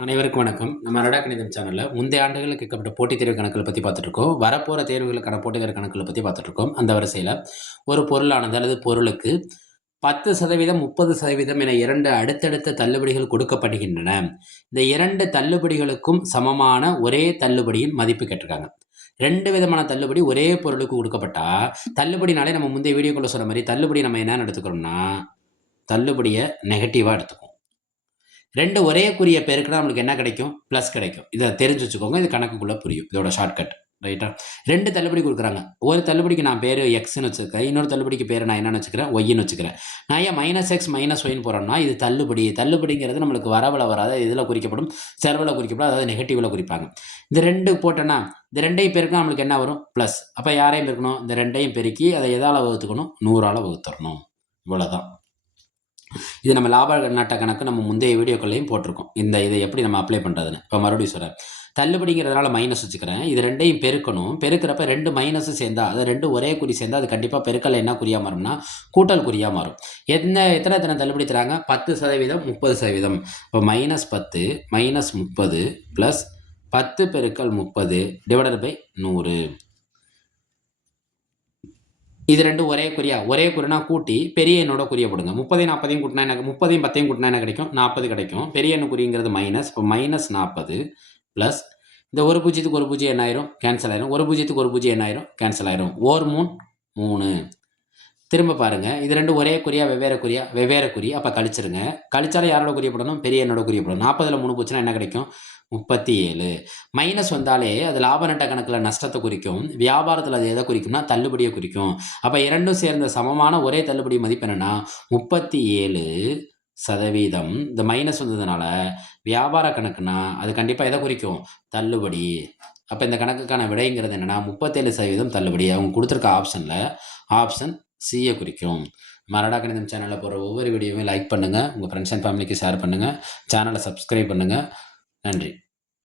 அனைவருக்கும் வணக்கம். நம்ம அரடா கணிதம் சேனல்ல முந்தைய ஆண்டுகளில் கேட்கப்பட்ட போட்டித் தேர்வு கணக்குகள பத்தி பார்த்துட்டு இருக்கோம். வரப்போற தேர்வுகளுக்கான போட்டித் தேர்வு கணக்குகள பத்தி பார்த்துட்டு இருக்கோம். அந்த வரிசையில ஒரு பொருளானது அல்லது பொருளுக்கு 10% 30% என 2 அடுத்தடுத்த தள்ளுபடிகள் கொடுக்கப்படுகின்றன. இந்த 2 தள்ளுபடிகளுக்கும் சமமான ஒரே தள்ளுபடியின் மதிப்பு கேட்டிருக்காங்க. 2 விதமான தள்ளுபடி ஒரே பொருளுக்கு கொடுக்கப்பட்டா, தள்ளுபடினாலே நம்ம முந்தைய வீடியோக்குள்ள சொன்ன மாரி தள்ளுபடி நம்ம என்னன்னு எடுத்துக்கிறோம்னா, தள்ளுபடிய நெகட்டிவா எடுத்துக்குவோம். 2 ஒரே குறிய பெருக்குனா நம்மளுக்கு என்ன கிடைக்கும்? பிளஸ் கிடைக்கும். இத தெரிஞ்சு வச்சுக்கோங்க. இது கணக்குக்குள்ள புரியும். இதோட ஷார்ட்கட். ரைட்டா? 2 தள்ளுபடி குடுக்குறாங்க. ஒரு தள்ளுபடிக்கு நான் பேரு எக்ஸ்ன்னு வச்சிருக்கேன். இன்னொரு தள்ளுபடிக்கு பேரு நான் என்னன்னு வச்சுக்கிறேன்? ஒய்ன்னு வச்சுக்கிறேன். நான் ஏன் -x, -yன்னு போடுறேன்னா, இது தள்ளுபடி. தள்ளுபடிங்கிறது நம்மளுக்கு வரவுல வராது. இதுல குறிக்கப்படும். செலவுல குறிக்கப்படும். அதாவது நெகட்டிவ்ல குறிப்பாங்க. இந்த 2 போட்டேன்னா, இந்த 2யும் பெருக்குனா நம்மளுக்கு என்ன வரும்? பிளஸ். அப்ப யாரையும் பெருக்கணும்? இந்த 2யும் பெருக்கி அதை எதால வகுத்துக்கணும்? 100ஆல வகுத்தரணும். இவ்வளவுதான். இது நம்ம லாப நட்ட கணக்கு நம்ம முந்தைய வீடியோக்கள்லையும் போட்டிருக்கோம். இதை எப்படி நம்ம அப்ளை பண்ணுறதுன்னு. இப்போ மறுபடியும் சொல்கிறேன். தள்ளுபடிங்கிறதுனால மைனஸ் வச்சுக்கிறேன். இது 2யும் பெருக்கணும். பெருக்கிறப்ப 2 மைனஸ் சேர்ந்தா, அது 2 ஒரே குறி சேர்ந்தா அது கண்டிப்பாக பெருக்கல் என்ன குறியாக மாறும்னா கூட்டல் குறியாக மாறும். எத்தனை தள்ளுபடி தராங்க? 10%, 30%. இப்போ -10 -30 ப்ளஸ் 10 பெருக்கல் 30 டிவைடட் பை 100. இது 2 ஒரே குறியா? ஒரே குறினா கூட்டி பெரிய எண்ணோட குறிய போடுங்க. 30 40 கூட்டினா எனக்கு 30 10 கூட்டினா என்ன கிடைக்கும்? 40 கிடைக்கும். பெரிய எண்ணு குறிங்கிறது மைனஸ். இப்போ -40 ப்ளஸ் இந்த ஒரு பூஜ்ஜியத்துக்கு ஒரு பூஜ்ஜியம் என்ன ஆயிரும்? கேன்சல் ஆயிரும். ஒரு பூஜ்ஜியத்துக்கு ஒரு பூஜ்ஜியம் என்ன ஆயிரும்? கேன்சல் ஆயிரும். ஓர் 3 திரும்ப பாருங்க. இது 2 ஒரே குறியா? வெவ்வேறு குறியா? வெவ்வேறு குறி. அப்ப கழிச்சிருங்க. கழிச்சாலும் யாரோட குறிய போடணும்? பெரிய எண்ணோட குறிய போடணும். 40ல 3 போச்சுன்னா என்ன கிடைக்கும்? 37. மைனஸ் வந்தாலே அது லாப நட்ட கணக்குல நஷ்டத்தை குறிக்கும். வியாபாரத்தில் அது எதை குறிக்கும்னா தள்ளுபடியை குறிக்கும். அப்ப இரண்டும் சேர்ந்த சமமான ஒரே தள்ளுபடி மதிப்பு என்னன்னா 37%. இந்த மைனஸ் வந்ததுனால வியாபார கணக்குனா அது கண்டிப்பா எதை குறிக்கும்? தள்ளுபடி. அப்ப இந்த கணக்குக்கான விடைங்கிறது என்னன்னா 37% தள்ளுபடி. அவங்க கொடுத்துருக்க ஆப்ஷன்ல ஆப்ஷன் சியை குறிக்கும். மரடா கணிதம் சேனலில் போகிற ஒவ்வொரு வீடியோவையும் லைக் பண்ணுங்கள். உங்கள் ஃப்ரெண்ட்ஸ் அண்ட் ஃபேமிலிக்கு ஷேர் பண்ணுங்கள். சேனலை சப்ஸ்கிரைப் பண்ணுங்கள். நன்றி.